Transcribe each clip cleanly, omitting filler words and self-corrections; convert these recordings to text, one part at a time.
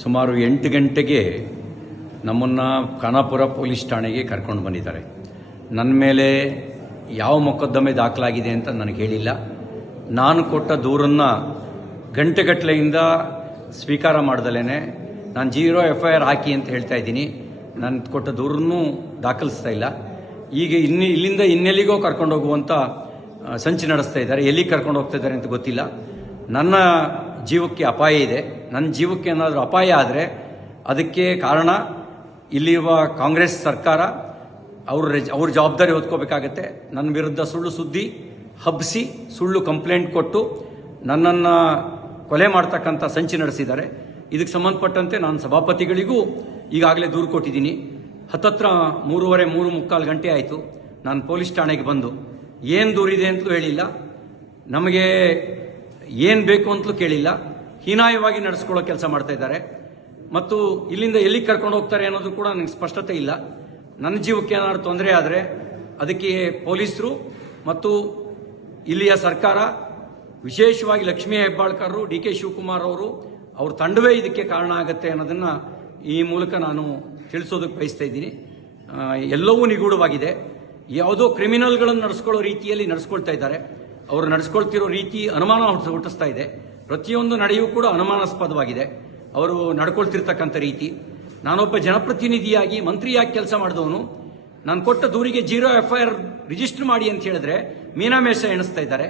ಸುಮಾರು 8 ಗಂಟೆಗೆ ನಮ್ಮನ್ನು ಖಾನಾಪುರ ಪೊಲೀಸ್ ಠಾಣೆಗೆ ಕರ್ಕೊಂಡು ಬಂದಿದ್ದಾರೆ. ನನ್ನ ಮೇಲೆ ಯಾವ ಮೊಕದ್ದಮೆ ದಾಖಲಾಗಿದೆ ಅಂತ ನನಗೆ ಹೇಳಿಲ್ಲ. ನಾನು ಕೊಟ್ಟ ದೂರನ್ನು ಗಂಟೆಗಟ್ಟಲೆಯಿಂದ ಸ್ವೀಕಾರ ಮಾಡ್ದಲೇ ನಾನು 0 FIR ಹಾಕಿ ಅಂತ ಹೇಳ್ತಾ ಇದ್ದೀನಿ. ನಾನು ಕೊಟ್ಟ ದೂರನ್ನು ದಾಖಲಿಸ್ತಾ ಇಲ್ಲ. ಈಗ ಇಲ್ಲಿಂದ ಇನ್ನೆಲ್ಲಿಗೋ ಕರ್ಕೊಂಡು ಹೋಗುವಂಥ ಸಂಚು ನಡೆಸ್ತಾ ಇದ್ದಾರೆ. ಎಲ್ಲಿಗೆ ಕರ್ಕೊಂಡು ಹೋಗ್ತಾ ಇದ್ದಾರೆ ಅಂತ ಗೊತ್ತಿಲ್ಲ. ನನ್ನ ಜೀವಕ್ಕೆ ಅಪಾಯ ಇದೆ. ನನ್ನ ಜೀವಕ್ಕೆ ಏನಾದರೂ ಅಪಾಯ ಆದರೆ ಅದಕ್ಕೆ ಕಾರಣ ಇಲ್ಲಿರುವ ಕಾಂಗ್ರೆಸ್ ಸರ್ಕಾರ ಅವ್ರ ಜವಾಬ್ದಾರಿ ಹೊತ್ಕೋಬೇಕಾಗತ್ತೆ. ನನ್ನ ವಿರುದ್ಧ ಸುಳ್ಳು ಸುದ್ದಿ ಹಬ್ಬಿಸಿ ಸುಳ್ಳು ಕಂಪ್ಲೇಂಟ್ ಕೊಟ್ಟು ನನ್ನನ್ನು ಕೊಲೆ ಮಾಡ್ತಕ್ಕಂಥ ಸಂಚು ನಡೆಸಿದ್ದಾರೆ. ಇದಕ್ಕೆ ಸಂಬಂಧಪಟ್ಟಂತೆ ನಾನು ಸಭಾಪತಿಗಳಿಗೂ ಈಗಾಗಲೇ ದೂರು ಕೊಟ್ಟಿದ್ದೀನಿ. ಹತ್ತತ್ರ 3:45 ಗಂಟೆ ಆಯಿತು. ನಾನು ಪೊಲೀಸ್ ಠಾಣೆಗೆ ಬಂದು ಏನು ದೂರಿದೆ ಅಂತಲೂ ಹೇಳಿಲ್ಲ, ನಮಗೆ ಏನು ಬೇಕು ಅಂತಲೂ ಕೇಳಿಲ್ಲ. ಹೀನಾಯವಾಗಿ ನಡೆಸ್ಕೊಳ್ಳೋ ಕೆಲಸ ಮಾಡ್ತಾ ಇದ್ದಾರೆ ಮತ್ತು ಇಲ್ಲಿಂದ ಎಲ್ಲಿಗೆ ಕರ್ಕೊಂಡು ಹೋಗ್ತಾರೆ ಅನ್ನೋದು ಕೂಡ ನನಗೆ ಸ್ಪಷ್ಟತೆ ಇಲ್ಲ. ನನ್ನ ಜೀವಕ್ಕೆ ಏನಾದರೂ ತೊಂದರೆ ಆದರೆ ಅದಕ್ಕೆ ಪೊಲೀಸರು ಮತ್ತು ಇಲ್ಲಿಯ ಸರ್ಕಾರ, ವಿಶೇಷವಾಗಿ ಲಕ್ಷ್ಮೀ ಹೆಬ್ಬಾಳ್ಕರ್, DK ಶಿವಕುಮಾರ್ ಅವ್ರ ತಂಡವೇ ಇದಕ್ಕೆ ಕಾರಣ ಆಗುತ್ತೆ ಅನ್ನೋದನ್ನು ಈ ಮೂಲಕ ನಾನು ತಿಳಿಸೋದಕ್ಕೆ ಬಯಸ್ತಾ ಇದ್ದೀನಿ. ಎಲ್ಲವೂ ನಿಗೂಢವಾಗಿದೆ. ಯಾವುದೋ ಕ್ರಿಮಿನಲ್ಗಳನ್ನು ನಡೆಸ್ಕೊಳ್ಳೋ ರೀತಿಯಲ್ಲಿ ನಡೆಸ್ಕೊಳ್ತಾ ಇದ್ದಾರೆ. ಅವರು ನಡೆಸ್ಕೊಳ್ತಿರೋ ರೀತಿ ಅನುಮಾನ ಹುಟ್ಟಿಸ್ತಾ ಇದೆ. ಪ್ರತಿಯೊಂದು ನಡೆಯೂ ಕೂಡ ಅನುಮಾನಾಸ್ಪದವಾಗಿದೆ ಅವರು ನಡ್ಕೊಳ್ತಿರ್ತಕ್ಕಂಥ ರೀತಿ. ನಾನೊಬ್ಬ ಜನಪ್ರತಿನಿಧಿಯಾಗಿ ಮಂತ್ರಿಯಾಗಿ ಕೆಲಸ ಮಾಡಿದವನು. ನಾನು ಕೊಟ್ಟ ದೂರಿಗೆ 0 FIR ರಿಜಿಸ್ಟರ್ ಮಾಡಿ ಅಂತ ಹೇಳಿದ್ರೆ ಮೀನಾಮೇಷ ಎಣಿಸ್ತಾ ಇದ್ದಾರೆ.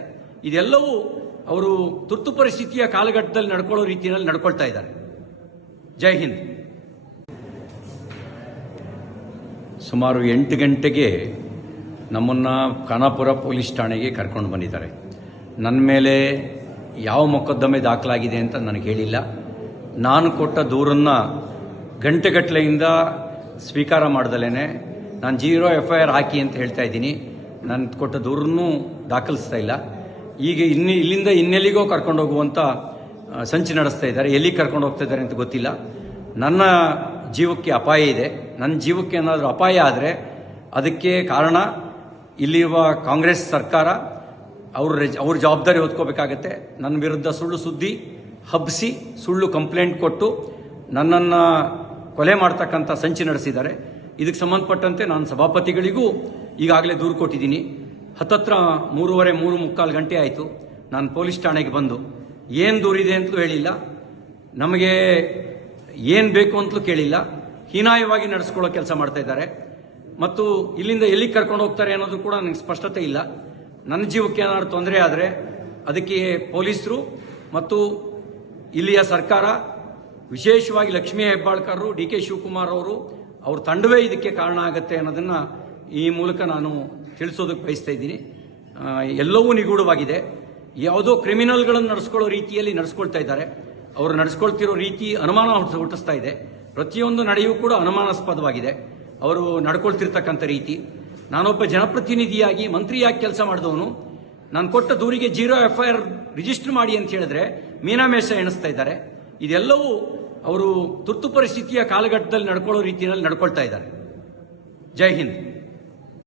ಇದೆಲ್ಲವೂ ಅವರು ತುರ್ತು ಪರಿಸ್ಥಿತಿಯ ಕಾಲಘಟ್ಟದಲ್ಲಿ ನಡ್ಕೊಳ್ಳೋ ರೀತಿಯಲ್ಲಿ ನಡ್ಕೊಳ್ತಾ ಇದ್ದಾರೆ. ಜೈ ಹಿಂದ್. ಸುಮಾರು 8 ಗಂಟೆಗೆ ನಮ್ಮನ್ನು ಖಾನಾಪುರ ಪೊಲೀಸ್ ಠಾಣೆಗೆ ಕರ್ಕೊಂಡು ಬಂದಿದ್ದಾರೆ. ನನ್ನ ಮೇಲೆ ಯಾವ ಮೊಕದ್ದಮೆ ದಾಖಲಾಗಿದೆ ಅಂತ ನನಗೆ ಹೇಳಿಲ್ಲ. ನಾನು ಕೊಟ್ಟ ದೂರನ್ನು ಗಂಟೆಗಟ್ಟಲೆಯಿಂದ ಸ್ವೀಕಾರ ಮಾಡ್ದಲೇ ನಾನು 0 FIR ಹಾಕಿ ಅಂತ ಹೇಳ್ತಾ ಇದ್ದೀನಿ. ನಾನು ಕೊಟ್ಟ ದೂರನ್ನು ದಾಖಲಿಸ್ತಾ ಇಲ್ಲ. ಈಗ ಇಲ್ಲಿಂದ ಇನ್ನೆಲ್ಲಿಗೋ ಕರ್ಕೊಂಡು ಹೋಗುವಂಥ ಸಂಚು ನಡೆಸ್ತಾ ಇದ್ದಾರೆ. ಎಲ್ಲಿಗೆ ಕರ್ಕೊಂಡು ಹೋಗ್ತಾ ಇದ್ದಾರೆ ಅಂತ ಗೊತ್ತಿಲ್ಲ. ನನ್ನ ಜೀವಕ್ಕೆ ಅಪಾಯ ಇದೆ. ನನ್ನ ಜೀವಕ್ಕೆ ಏನಾದರೂ ಅಪಾಯ ಆದರೆ ಅದಕ್ಕೆ ಕಾರಣ ಇಲ್ಲಿರುವ ಕಾಂಗ್ರೆಸ್ ಸರ್ಕಾರ ಅವ್ರ ಜವಾಬ್ದಾರಿ ಹೊತ್ಕೋಬೇಕಾಗತ್ತೆ. ನನ್ನ ವಿರುದ್ಧ ಸುಳ್ಳು ಸುದ್ದಿ ಹಬ್ಬಿಸಿ ಸುಳ್ಳು ಕಂಪ್ಲೇಂಟ್ ಕೊಟ್ಟು ನನ್ನನ್ನು ಕೊಲೆ ಮಾಡ್ತಕ್ಕಂಥ ಸಂಚು ನಡೆಸಿದ್ದಾರೆ. ಇದಕ್ಕೆ ಸಂಬಂಧಪಟ್ಟಂತೆ ನಾನು ಸಭಾಪತಿಗಳಿಗೂ ಈಗಾಗಲೇ ದೂರು ಕೊಟ್ಟಿದ್ದೀನಿ. ಹತ್ತತ್ರ 3:45 ಗಂಟೆ ಆಯಿತು. ನಾನು ಪೊಲೀಸ್ ಠಾಣೆಗೆ ಬಂದು ಏನು ದೂರಿದೆ ಅಂತಲೂ ಹೇಳಿಲ್ಲ, ನಮಗೆ ಏನು ಬೇಕು ಅಂತಲೂ ಕೇಳಿಲ್ಲ. ಹೀನಾಯವಾಗಿ ನಡೆಸ್ಕೊಳ್ಳೋ ಕೆಲಸ ಮಾಡ್ತಾ ಇದ್ದಾರೆ ಮತ್ತು ಇಲ್ಲಿಂದ ಎಲ್ಲಿಗೆ ಕರ್ಕೊಂಡು ಹೋಗ್ತಾರೆ ಅನ್ನೋದು ಕೂಡ ನನಗೆ ಸ್ಪಷ್ಟತೆ ಇಲ್ಲ. ನನ್ನ ಜೀವಕ್ಕೆ ಏನಾದರೂ ತೊಂದರೆ ಆದರೆ ಅದಕ್ಕೆ ಪೊಲೀಸರು ಮತ್ತು ಇಲ್ಲಿಯ ಸರ್ಕಾರ, ವಿಶೇಷವಾಗಿ ಲಕ್ಷ್ಮೀ ಹೆಬ್ಬಾಳ್ಕರ್, DK ಶಿವಕುಮಾರ್ ಅವ್ರ ತಂಡವೇ ಇದಕ್ಕೆ ಕಾರಣ ಆಗುತ್ತೆ ಅನ್ನೋದನ್ನು ಈ ಮೂಲಕ ನಾನು ತಿಳಿಸೋದಕ್ಕೆ ಬಯಸ್ತಾ ಇದ್ದೀನಿ. ಎಲ್ಲವೂ ನಿಗೂಢವಾಗಿದೆ. ಯಾವುದೋ ಕ್ರಿಮಿನಲ್ಗಳನ್ನು ನಡೆಸ್ಕೊಳ್ಳೋ ರೀತಿಯಲ್ಲಿ ನಡೆಸ್ಕೊಳ್ತಾ ಇದ್ದಾರೆ. ಅವರು ನಡೆಸ್ಕೊಳ್ತಿರೋ ರೀತಿ ಅನುಮಾನ ಹುಟ್ಟಿಸ್ತಾ ಇದೆ. ಪ್ರತಿಯೊಂದು ನಡೆಯೂ ಕೂಡ ಅನುಮಾನಾಸ್ಪದವಾಗಿದೆ ಅವರು ನಡ್ಕೊಳ್ತಿರ್ತಕ್ಕಂಥ ರೀತಿ. ನಾನೊಬ್ಬ ಜನಪ್ರತಿನಿಧಿಯಾಗಿ ಮಂತ್ರಿಯಾಗಿ ಕೆಲಸ ಮಾಡಿದವನು. ನಾನು ಕೊಟ್ಟ ದೂರಿಗೆ 0 FIR ರಿಜಿಸ್ಟರ್ ಮಾಡಿ ಅಂತ ಹೇಳಿದ್ರೆ ಮೀನಾಮೇಷ ಎಣಿಸ್ತಾ ಇದ್ದಾರೆ. ಇದೆಲ್ಲವೂ ಅವರು ತುರ್ತು ಪರಿಸ್ಥಿತಿಯ ಕಾಲಘಟ್ಟದಲ್ಲಿ ನಡ್ಕೊಳ್ಳೋ ರೀತಿಯಲ್ಲಿ ನಡ್ಕೊಳ್ತಾ ಇದ್ದಾರೆ. ಜೈ ಹಿಂದ್.